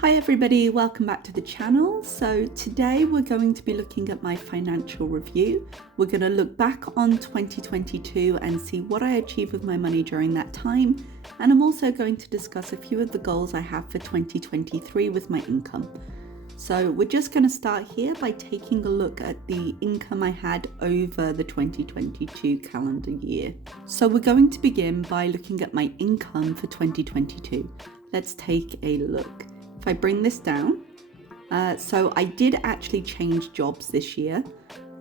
Hi everybody, welcome back to the channel. So today we're going to be looking at my financial review. We're going to look back on 2022 and see what I achieved with my money during that time. And I'm also going to discuss a few of the goals I have for 2023 with my income. So we're just going to start here by taking a look at the income I had over the 2022 calendar year. So we're going to begin by looking at my income for 2022. Let's take a look. If I bring this down, so I did actually change jobs this year,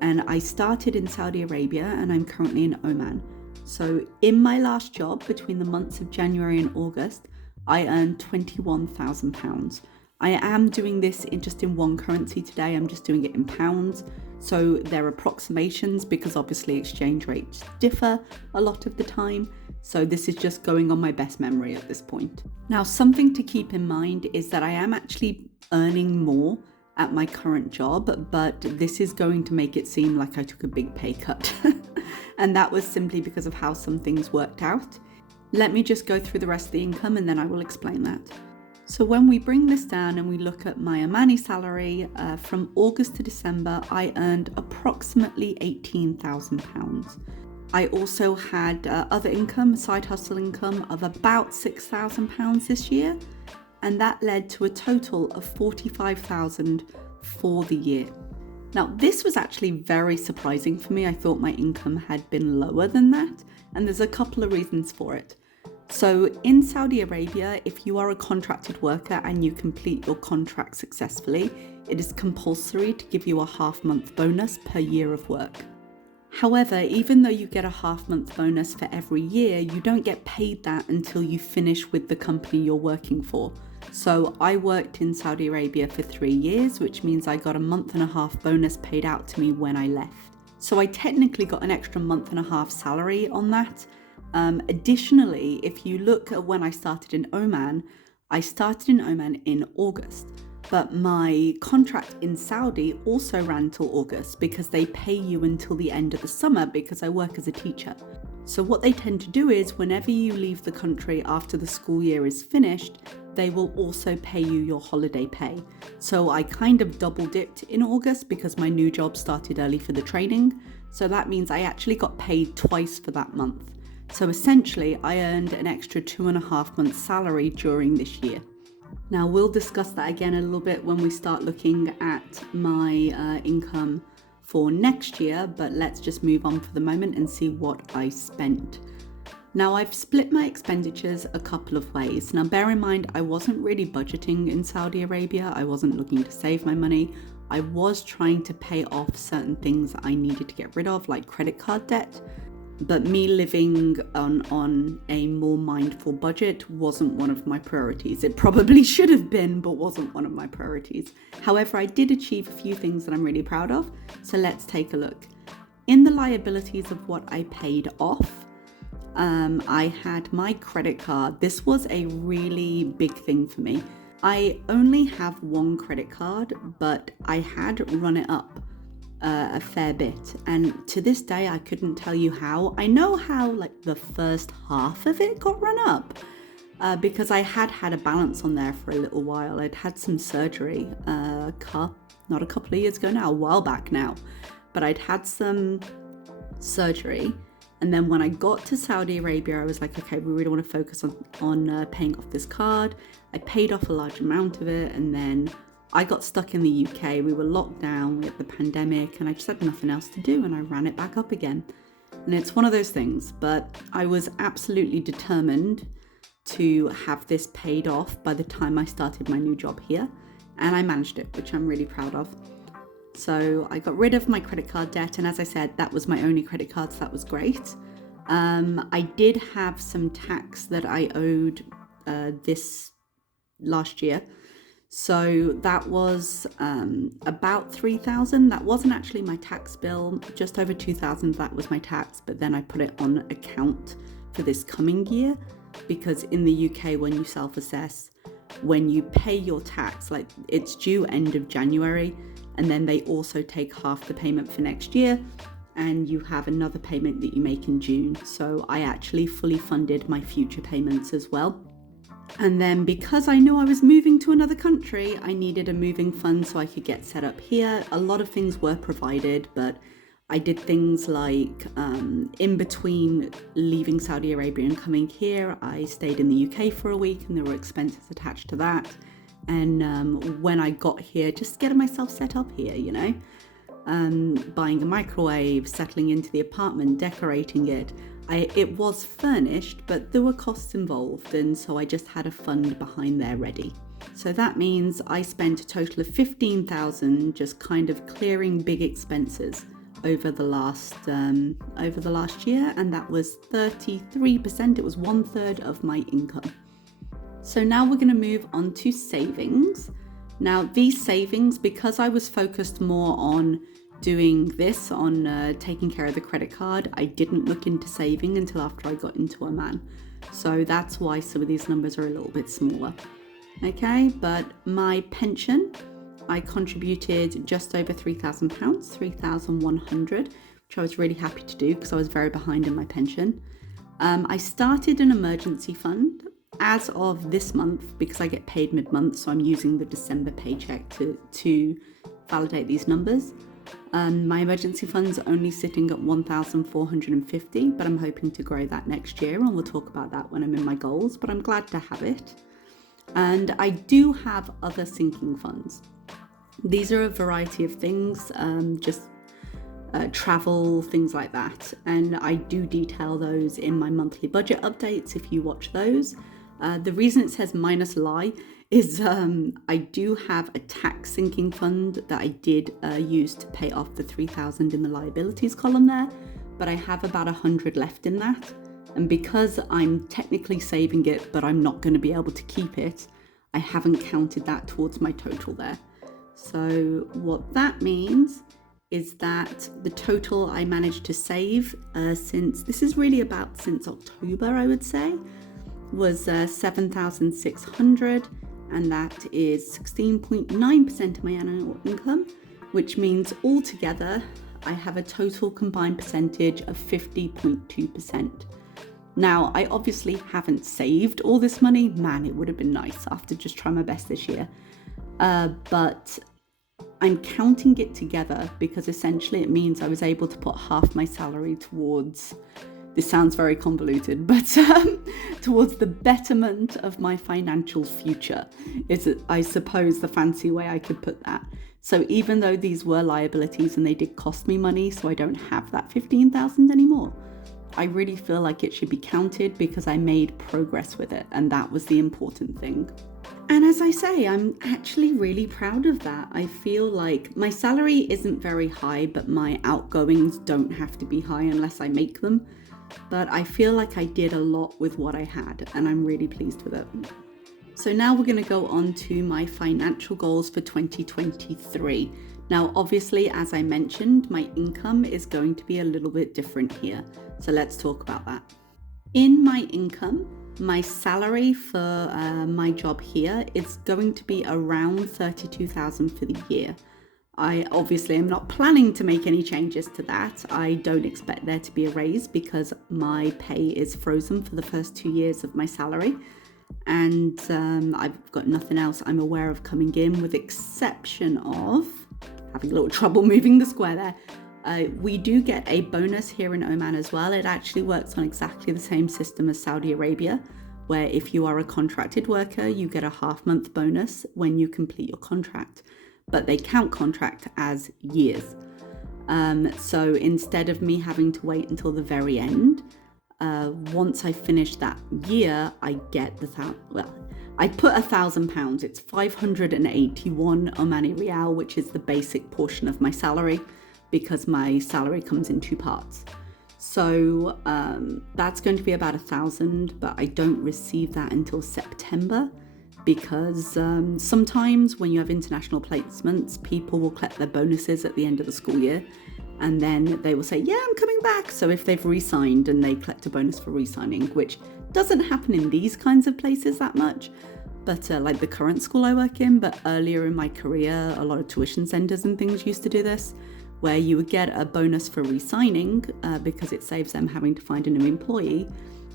and I started in Saudi Arabia and I'm currently in Oman. So in my last job between the months of January and August, I earned £21,000. I am doing this in one currency today. I'm just doing it in pounds. So they're approximations because obviously exchange rates differ a lot of the time. So this is just going on my best memory at this point. Now, something to keep in mind is that I am actually earning more at my current job, but this is going to make it seem like I took a big pay cut. And that was simply because of how some things worked out. Let me just go through the rest of the income and then I will explain that. So when we bring this down and we look at my Omani salary, from August to December, I earned approximately £18,000. I also had other income, side hustle income of about £6,000 this year, and that led to a total of £45,000 for the year. Now, this was actually very surprising for me. I thought my income had been lower than that, and there's a couple of reasons for it. So in Saudi Arabia, if you are a contracted worker and you complete your contract successfully, it is compulsory to give you a half-month bonus per year of work. However, even though you get a half-month bonus for every year, you don't get paid that until you finish with the company you're working for. So I worked in Saudi Arabia for 3 years, which means I got a month and a half bonus paid out to me when I left. So I technically got an extra month and a half salary on that. Additionally, if you look at when I started in Oman, I started in Oman in August. But my contract in Saudi also ran till August because they pay you until the end of the summer because I work as a teacher. So what they tend to do is whenever you leave the country after the school year is finished, they will also pay you your holiday pay. So I kind of double dipped in August because my new job started early for the training. So that means I actually got paid twice for that month. So essentially I earned an extra 2.5 months salary during this year. Now, we'll discuss that again a little bit when we start looking at my income for next year, but let's just move on for the moment and see what I spent. Now, I've split my expenditures a couple of ways. Now, bear in mind, I wasn't really budgeting in Saudi Arabia. I wasn't looking to save my money. I was trying to pay off certain things I needed to get rid of, like credit card debt. But me living on a more mindful budget wasn't one of my priorities. It probably should have been, but wasn't one of my priorities. However, I did achieve a few things that I'm really proud of. So let's take a look. In the liabilities of what I paid off, I had my credit card. This was a really big thing for me. I only have one credit card, but I had run it up a fair bit, and to this day I couldn't tell you how. I know how like the first half of it got run up because I had a balance on there for a little while. I'd had some surgery not a couple of years ago now, a while back now, but I'd had some surgery, and then when I got to Saudi Arabia I was like, okay, we really want to focus on paying off this card. I paid off a large amount of it, and then I got stuck in the UK. We were locked down, we had the pandemic, and I just had nothing else to do, and I ran it back up again. And it's one of those things, but I was absolutely determined to have this paid off by the time I started my new job here, and I managed it, which I'm really proud of. So I got rid of my credit card debt, and as I said, that was my only credit card, so that was great. I did have some tax that I owed this last year. So that was about $3,000. That wasn't actually my tax bill. Just over $2,000, that was my tax. But then I put it on account for this coming year because in the UK, when you self-assess, when you pay your tax, like it's due end of January, and then they also take half the payment for next year, and you have another payment that you make in June. So I actually fully funded my future payments as well. And then because I knew I was moving to another country, I needed a moving fund so I could get set up here. A lot of things were provided, but I did things like in between leaving Saudi Arabia and coming here, I stayed in the UK for a week and there were expenses attached to that. And when I got here, just getting myself set up here, buying a microwave, settling into the apartment, decorating it. It was furnished, but there were costs involved, and so I just had a fund behind there ready. So that means I spent a total of 15,000 just kind of clearing big expenses over the last year, and that was 33%. It was 1/3 of my income. So now we're going to move on to savings. Now these savings, because I was focused more on doing this, on taking care of the credit card, I didn't look into saving until after I got into Oman. So that's why some of these numbers are a little bit smaller. Okay, but my pension, I contributed just over £3,000, 3,100, which I was really happy to do because I was very behind in my pension. I started an emergency fund as of this month because I get paid mid-month, so I'm using the December paycheck to validate these numbers. My emergency fund's only sitting at 1,450, but I'm hoping to grow that next year, and we'll talk about that when I'm in my goals, but I'm glad to have it. And I do have other sinking funds. These are a variety of things, travel, things like that. And I do detail those in my monthly budget updates if you watch those. The reason it says minus lie is I do have a tax sinking fund that I did use to pay off the 3,000 in the liabilities column there, but I have about 100 left in that. And because I'm technically saving it, but I'm not going to be able to keep it, I haven't counted that towards my total there. So what that means is that the total I managed to save since October, I would say, was 7,600, and that is 16.9% of my annual income, which means altogether I have a total combined percentage of 50.2%. Now, I obviously haven't saved all this money. Man, it would have been nice after just trying my best this year. But I'm counting it together because essentially it means I was able to put half my salary towards, this sounds very convoluted, but towards the betterment of my financial future is, I suppose, the fancy way I could put that. So even though these were liabilities and they did cost me money, so I don't have that 15,000 anymore, I really feel like it should be counted because I made progress with it, and that was the important thing. And as I say, I'm actually really proud of that. I feel like my salary isn't very high, but my outgoings don't have to be high unless I make them. But I feel like I did a lot with what I had, and I'm really pleased with it. So now we're going to go on to my financial goals for 2023. Now, obviously, as I mentioned, my income is going to be a little bit different here. So let's talk about that. In my income, my salary for my job here is going to be around 32,000 for the year. I obviously am not planning to make any changes to that. I don't expect there to be a raise because my pay is frozen for the first 2 years of my salary. And I've got nothing else I'm aware of coming in, with exception of having a little trouble moving the square there. We do get a bonus here in Oman as well. It actually works on exactly the same system as Saudi Arabia, where if you are a contracted worker, you get a half-month bonus when you complete your contract. But they count contract as years. So instead of me having to wait until the very end, once I finish that year, I get I put £1,000. It's 581 Omani Rial, which is the basic portion of my salary, because my salary comes in 2 parts. So that's going to be about 1,000, but I don't receive that until September, because sometimes when you have international placements, people will collect their bonuses at the end of the school year, and then they will say, yeah, I'm coming back. So if they've re-signed, and they collect a bonus for re-signing, which doesn't happen in these kinds of places that much, but like the current school I work in, but earlier in my career, a lot of tuition centres and things used to do this, where you would get a bonus for re-signing because it saves them having to find a new employee.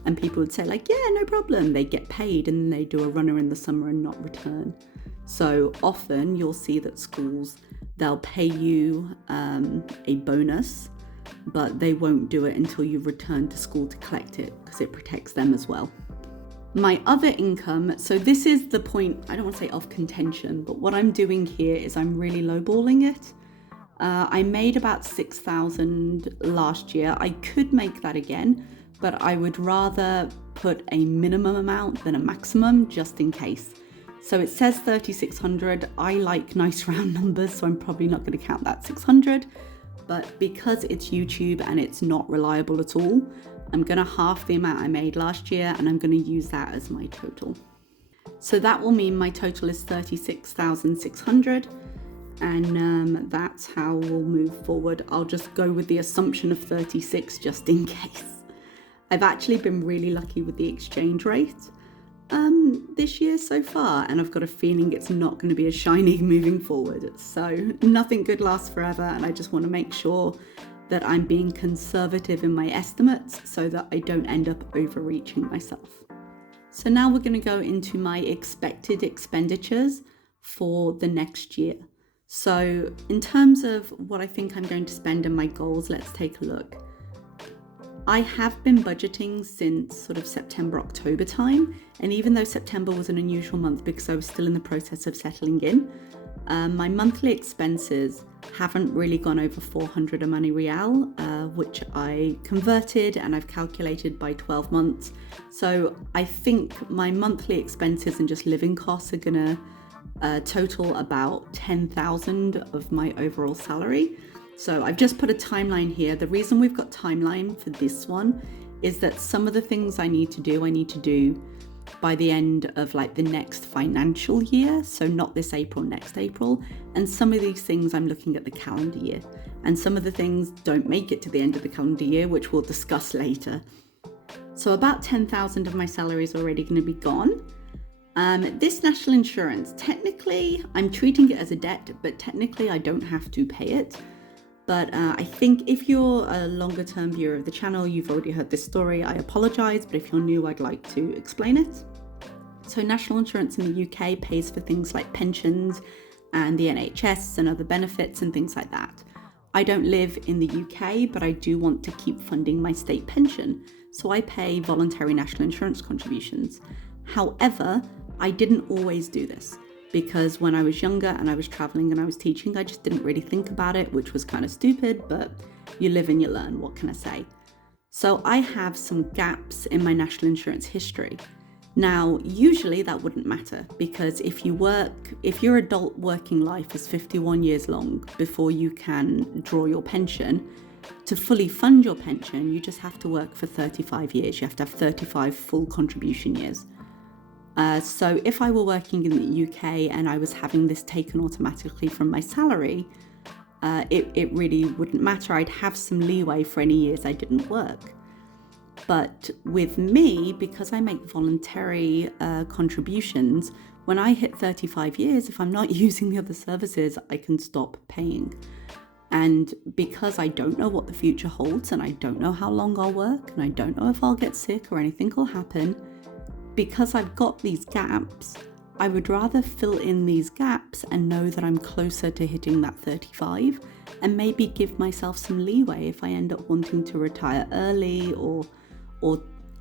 And people would say like, yeah, no problem. They get paid and then they do a runner in the summer and not return. So often you'll see that schools, they'll pay you a bonus, but they won't do it until you return to school to collect it because it protects them as well. My other income, so this is the point, I don't want to say of contention, but what I'm doing here is I'm really lowballing it. I made about 6,000 last year. I could make that again, but I would rather put a minimum amount than a maximum just in case. So it says 3,600. I like nice round numbers, so I'm probably not going to count that 600. But because it's YouTube and it's not reliable at all, I'm going to half the amount I made last year and I'm going to use that as my total. So that will mean my total is 36,600. And that's how we'll move forward. I'll just go with the assumption of 36 just in case. I've actually been really lucky with the exchange rate this year so far, and I've got a feeling it's not going to be as shiny moving forward. So nothing good lasts forever, and I just want to make sure that I'm being conservative in my estimates so that I don't end up overreaching myself. So now we're going to go into my expected expenditures for the next year. So in terms of what I think I'm going to spend and my goals, let's take a look. I have been budgeting since sort of September, October time. And even though September was an unusual month because I was still in the process of settling in, my monthly expenses haven't really gone over 400 Omani Rial, which I converted and I've calculated by 12 months. So I think my monthly expenses and just living costs are gonna total about 10,000 of my overall salary. So I've just put a timeline here. The reason we've got timeline for this one is that some of the things I need to do by the end of like the next financial year. So not this April, next April. And some of these things I'm looking at the calendar year. And some of the things don't make it to the end of the calendar year, which we'll discuss later. So about 10,000 of my salary is already going to be gone. This national insurance, technically I'm treating it as a debt, but technically I don't have to pay it. But I think if you're a longer term viewer of the channel, you've already heard this story. I apologize, but if you're new, I'd like to explain it. So national insurance in the UK pays for things like pensions and the NHS and other benefits and things like that. I don't live in the UK, but I do want to keep funding my state pension. So I pay voluntary national insurance contributions. However, I didn't always do this, because when I was younger and I was traveling and I was teaching, I just didn't really think about it, which was kind of stupid, but you live and you learn, what can I say? So I have some gaps in my national insurance history. Now, usually that wouldn't matter, because if your adult working life is 51 years long before you can draw your pension, to fully fund your pension, you just have to work for 35 years. You have to have 35 full contribution years. So if I were working in the UK and I was having this taken automatically from my salary, it really wouldn't matter. I'd have some leeway for any years I didn't work. But with me, because I make voluntary contributions, when I hit 35 years, if I'm not using the other services, I can stop paying. And because I don't know what the future holds and I don't know how long I'll work and I don't know if I'll get sick or anything will happen, because I've got these gaps, I would rather fill in these gaps and know that I'm closer to hitting that 35 and maybe give myself some leeway if I end up wanting to retire early or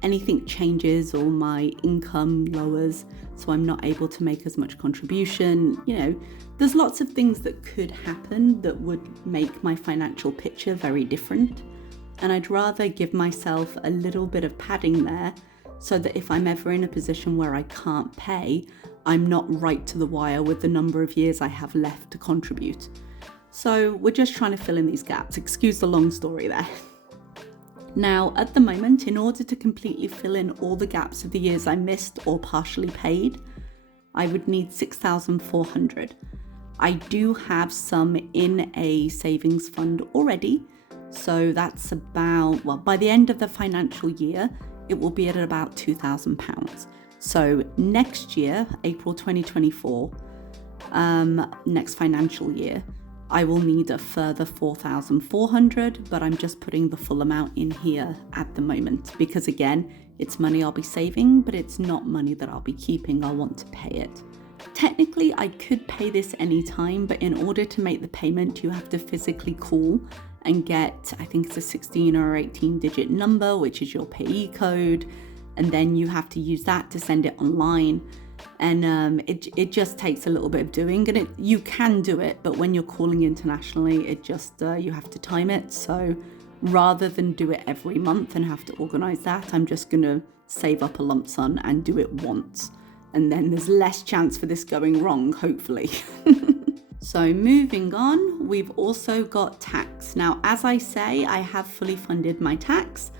anything changes or my income lowers so I'm not able to make as much contribution. You know, there's lots of things that could happen that would make my financial picture very different. And I'd rather give myself a little bit of padding there so that if I'm ever in a position where I can't pay, I'm not right to the wire with the number of years I have left to contribute. So we're just trying to fill in these gaps. Excuse the long story there. Now, at the moment, in order to completely fill in all the gaps of the years I missed or partially paid, I would need 6,400. I do have some in a savings fund already. So that's about, well, by the end of the financial year, it will be at about £2,000. So next year, April 2024, next financial year, I will need a further 4,400, but I'm just putting the full amount in here at the moment because again, it's money I'll be saving, but it's not money that I'll be keeping. I'll want to pay it. Technically, I could pay this anytime, but in order to make the payment, you have to physically call and get, I think it's a 16 or 18 digit number, which is your payee code. And then you have to use that to send it online. And it just takes a little bit of doing, and you can do it, but when you're calling internationally, it just, you have to time it. So rather than do it every month and have to organize that, I'm just gonna save up a lump sum and do it once. And then there's less chance for this going wrong, hopefully. So moving on, we've also got tax. Now, as I say, I have fully funded my tax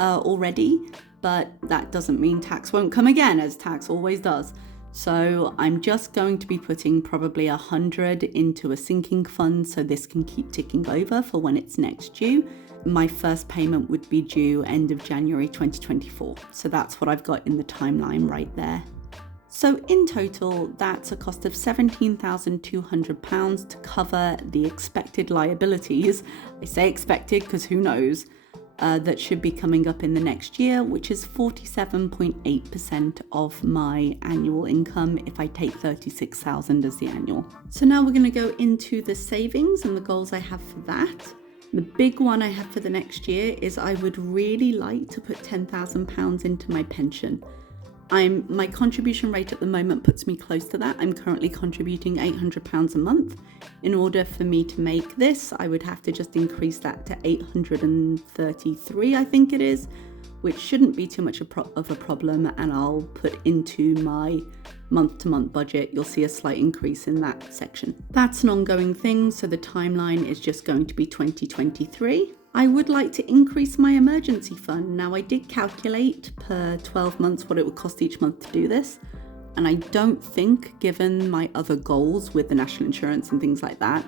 already, but that doesn't mean tax won't come again, as tax always does. So I'm just going to be putting probably 100 into a sinking fund so this can keep ticking over for when it's next due. My first payment would be due end of January 2024. So that's what I've got in the timeline right there. So in total, that's a cost of £17,200 to cover the expected liabilities. I say expected because who knows, that should be coming up in the next year, which is 47.8% of my annual income if I take 36,000 as the annual. So now we're going to go into the savings and the goals I have for that. The big one I have for the next year is I would really like to put £10,000 into my pension. My contribution rate at the moment puts me close to that. I'm currently contributing £800 a month. In order for me to make this, I would have to just increase that to 833, I think it is, which shouldn't be too much of a problem. And I'll put into my month-to-month budget, you'll see a slight increase in that section. That's an ongoing thing, so the timeline is just going to be 2023. I would like to increase my emergency fund. Now, I did calculate per 12 months what it would cost each month to do this. And I don't think, given my other goals with the national insurance and things like that,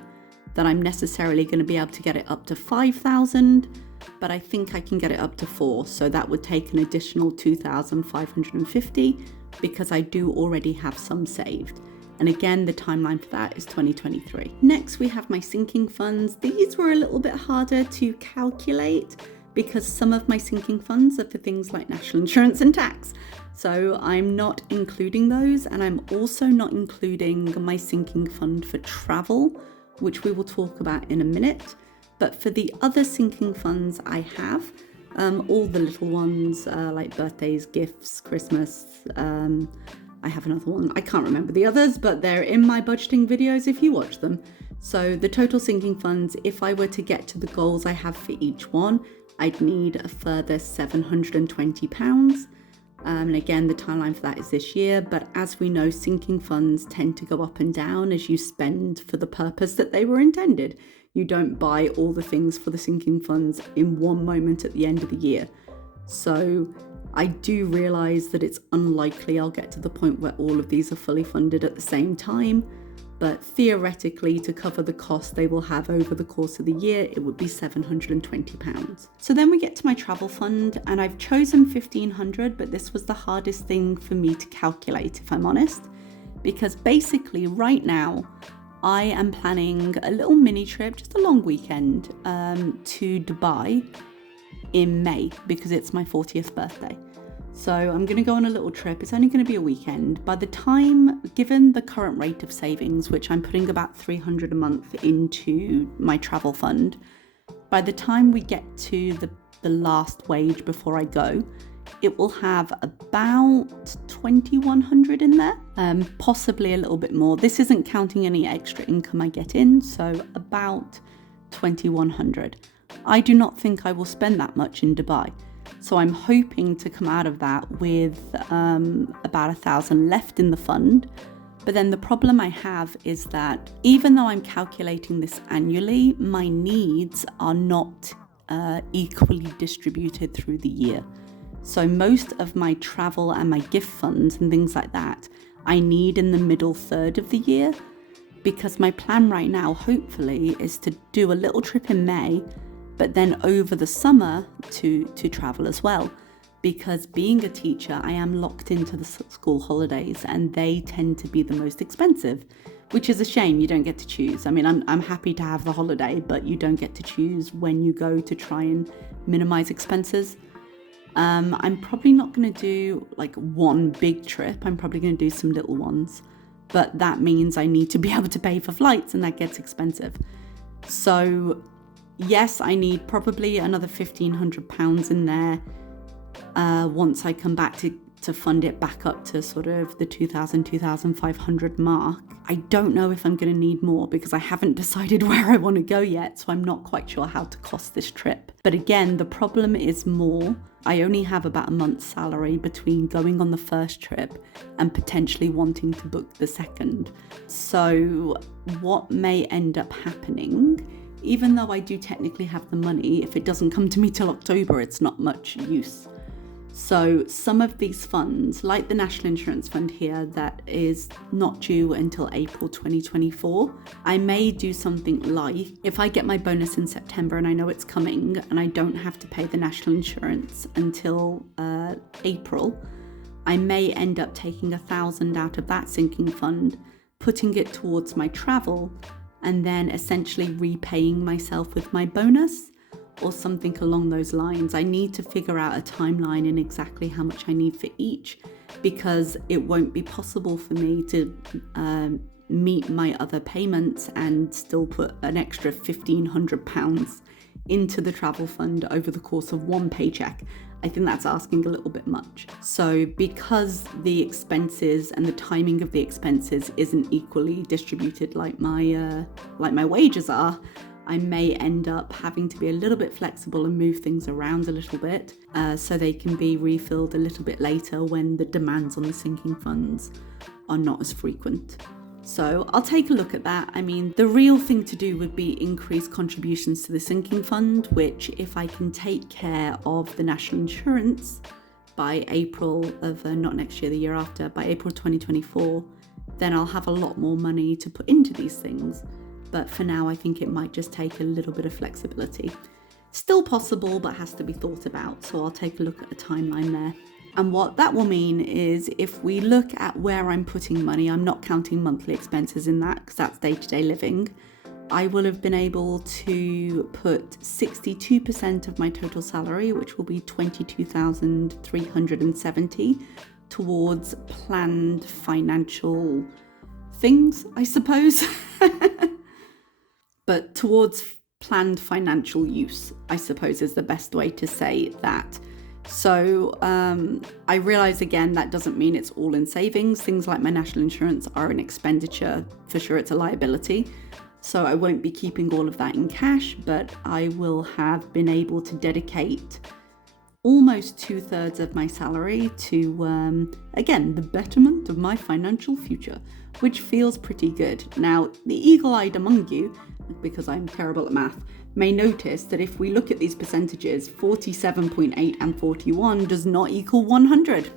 that I'm necessarily going to be able to get it up to 5,000, but I think I can get it up to 4. So that would take an additional 2,550 because I do already have some saved. And again, the timeline for that is 2023. Next, we have my sinking funds. These were a little bit harder to calculate because some of my sinking funds are for things like national insurance and tax. So I'm not including those. And I'm also not including my sinking fund for travel, which we will talk about in a minute. But for the other sinking funds I have, all the little ones like birthdays, gifts, Christmas, I have another one. I can't remember the others, but they're in my budgeting videos if you watch them. So the total sinking funds, if I were to get to the goals I have for each one, I'd need a further £720. And again, the timeline for that is this year. But as we know, sinking funds tend to go up and down as you spend for the purpose that they were intended. You don't buy all the things for the sinking funds in one moment at the end of the year. So I do realise that it's unlikely I'll get to the point where all of these are fully funded at the same time, but theoretically, to cover the cost they will have over the course of the year, it would be £720. So then we get to my travel fund, and I've chosen 1,500, but this was the hardest thing for me to calculate, if I'm honest, because basically right now, I am planning a little mini trip, just a long weekend, to Dubai in May because it's my 40th birthday. So I'm going to go on a little trip. It's only going to be a weekend. By the time, given the current rate of savings, which I'm putting about 300 a month into my travel fund, by the time we get to the last wage before I go, it will have about 2,100 in there, possibly a little bit more. This isn't counting any extra income I get in, so about 2,100. I do not think I will spend that much in Dubai. So I'm hoping to come out of that with about 1,000 left in the fund. But then the problem I have is that even though I'm calculating this annually, my needs are not equally distributed through the year. So most of my travel and my gift funds and things like that, I need in the middle third of the year, because my plan right now, hopefully, is to do a little trip in May, but then over the summer to travel as well. because being a teacher, I am locked into the school holidays and they tend to be the most expensive, which is a shame. You don't get to choose. I mean, I'm happy to have the holiday, but you don't get to choose when you go to try and minimize expenses. I'm probably not going to do like one big trip. I'm probably going to do some little ones, but that means I need to be able to pay for flights and that gets expensive. So yes, I need probably another £1,500 in there once I come back to fund it back up to sort of the 2,500 mark. I don't know if I'm going to need more because I haven't decided where I want to go yet, so I'm not quite sure how to cost this trip. But again, the problem is more, I only have about a month's salary between going on the first trip and potentially wanting to book the second. So what may end up happening, even though I do technically have the money, if it doesn't come to me till October, it's not much use. So some of these funds, like the National Insurance Fund here, that is not due until April 2024, I may do something like, if I get my bonus in September and I know it's coming and I don't have to pay the National Insurance until April, I may end up taking 1,000 out of that sinking fund, putting it towards my travel, and then essentially repaying myself with my bonus, or something along those lines. I need to figure out a timeline and exactly how much I need for each, because it won't be possible for me to meet my other payments and still put an extra £1,500 into the travel fund over the course of one paycheck. I think that's asking a little bit much. So because the expenses and the timing of the expenses isn't equally distributed like my wages are, I may end up having to be a little bit flexible and move things around a little bit so they can be refilled a little bit later when the demands on the sinking funds are not as frequent. So I'll take a look at that. I mean, the real thing to do would be increase contributions to the sinking fund, which if I can take care of the national insurance by April of, not next year, the year after, by April 2024, then I'll have a lot more money to put into these things. But for now, I think it might just take a little bit of flexibility. Still possible, but has to be thought about. So I'll take a look at the timeline there. And what that will mean is if we look at where I'm putting money, I'm not counting monthly expenses in that because that's day-to-day living. I will have been able to put 62% of my total salary, which will be 22,370, towards planned financial things, I suppose. But towards planned financial use, I suppose, is the best way to say that. So I realise, again, that doesn't mean it's all in savings. Things like my national insurance are an expenditure. For sure, it's a liability. So I won't be keeping all of that in cash, but I will have been able to dedicate almost 2/3 of my salary to, again, the betterment of my financial future, which feels pretty good. Now, the eagle-eyed among you, because I'm terrible at math, may notice that if we look at these percentages, 47.8 and 41 does not equal 100.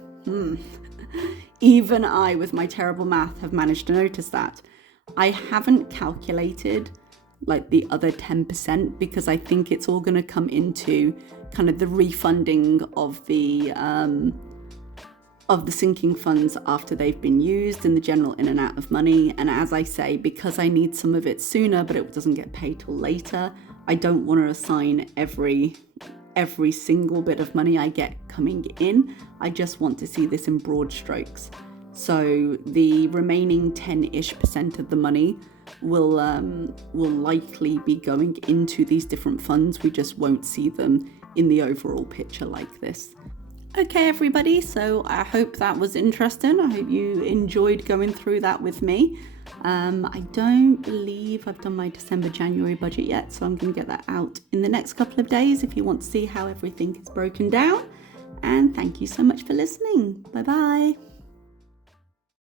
Even I, with my terrible math, have managed to notice that. I haven't calculated like the other 10% because I think it's all going to come into kind of the refunding of the sinking funds after they've been used and the general in and out of money. And as I say, because I need some of it sooner, but it doesn't get paid till later, I don't want to assign every single bit of money I get coming in. I just want to see this in broad strokes. So the remaining 10-ish% of the money will likely be going into these different funds. We just won't see them in the overall picture like this. Okay, everybody, so I hope that was interesting. I hope you enjoyed going through that with me. I don't believe I've done my December-January budget yet, so I'm going to get that out in the next couple of days if you want to see how everything is broken down. And thank you so much for listening. Bye-bye.